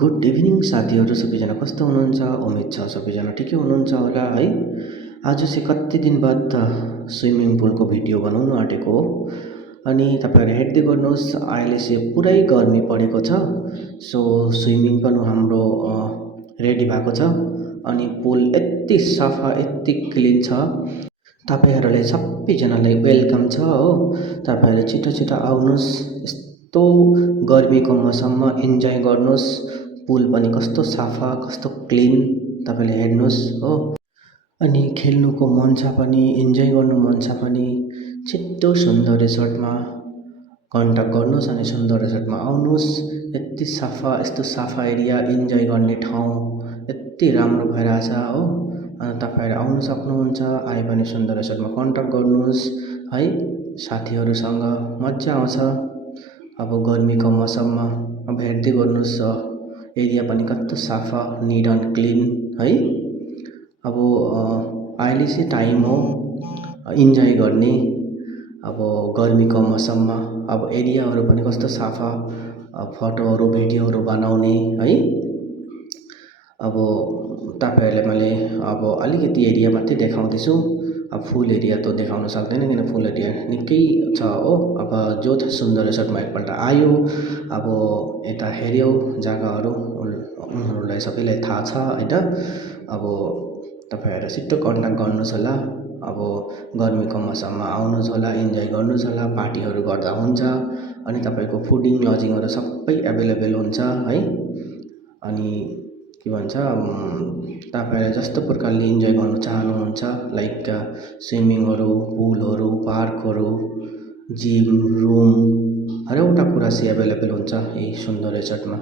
Good evening साथीहरू सबैजना कस्तो हुनुहुन्छ? उम्मेद छ सबैजना ठिकै हुनुहुन्छ होला है। आज चाहिँ कति दिन बाद स्विमिङ पुलको भिडियो बनाउनु आँटेको हो। अनि तपाईँहरू हेर्दै गर्नुहोस्, अहिले चाहिँ पुरै गर्मी परेको छ। सो स्विमिङ पनि हाम्रो रेडी भएको छ। अनि पुल यति सफा यति क्लिन छ, तपाईँहरूलाई सबैजनालाई वेलकम छ हो। तपाईँहरू छिटो छिटो आउनुहोस्, यस्तो गर्मीको मौसममा इन्जोय गर्नुहोस्। पुल पनि कस्तो सफा कस्तो क्लिन तपाईँले हेर्नुहोस् हो। अनि खेल्नुको मन छ पनि इन्जोय गर्नु मन छ पनि छिट्टो सुन्दर रिसोर्टमा कन्ट्याक्ट गर्नुहोस् अनि सुन्दर रिसोर्टमा आउनुहोस्। यति सफा यस्तो सफा एरिया इन्जोय गर्ने ठाउँ यति राम्रो भइरहेछ हो। अनि तपाईँहरू आउनु सक्नुहुन्छ, आए पनि सुन्दर रिसोर्टमा कन्ट्याक्ट गर्नुहोस् है। साथीहरूसँग मजा आउँछ अब गर्मीको मौसममा। अब हेर्दै गर्नुहोस्, एरिया पनि कस्तो सफा निट एन्ड क्लिन है। अब अहिले चाहिँ टाइम हो इन्जोय गर्ने। अब गर्मीको मौसममा अब एरियाहरू पनि कस्तो सफा, फोटोहरू भिडियोहरू बनाउने है। अब तपाईँहरूलाई मैले अब अलिकति एरिया मात्रै देखाउँदैछु। अब फुल एरिया त देखाउन सक्दैन किन फुल एरिया निकै छ हो। अब जो सुन्दर रिसोर्टमा एकपल्ट आयो, अब यता हेऱ्यो जग्गाहरू, उनीहरूलाई सबैलाई थाहा छ होइन। अब तपाईँहरू छिट्टो कन्ट्याक्ट गर्नुहोस् होला। अब गर्मीको मौसममा आउनुहोस् होला, इन्जोय गर्नुहोस् होला, पार्टीहरू गर्दा हुन्छ। अनि तपाईँको फुडिङ लजिङहरू सबै एभाइलेबल हुन्छ है। अनि के भन्छ, तपाईँले जस्तो प्रकारले इन्जोय गर्न चाहनुहुन्छ लाइक स्विमिङहरू, पुलहरू, पार्कहरू, जिम, रुम हरेवटा कुरा चाहिँ एभाइलेबल हुन्छ यही सुन्दर रिसोर्टमा।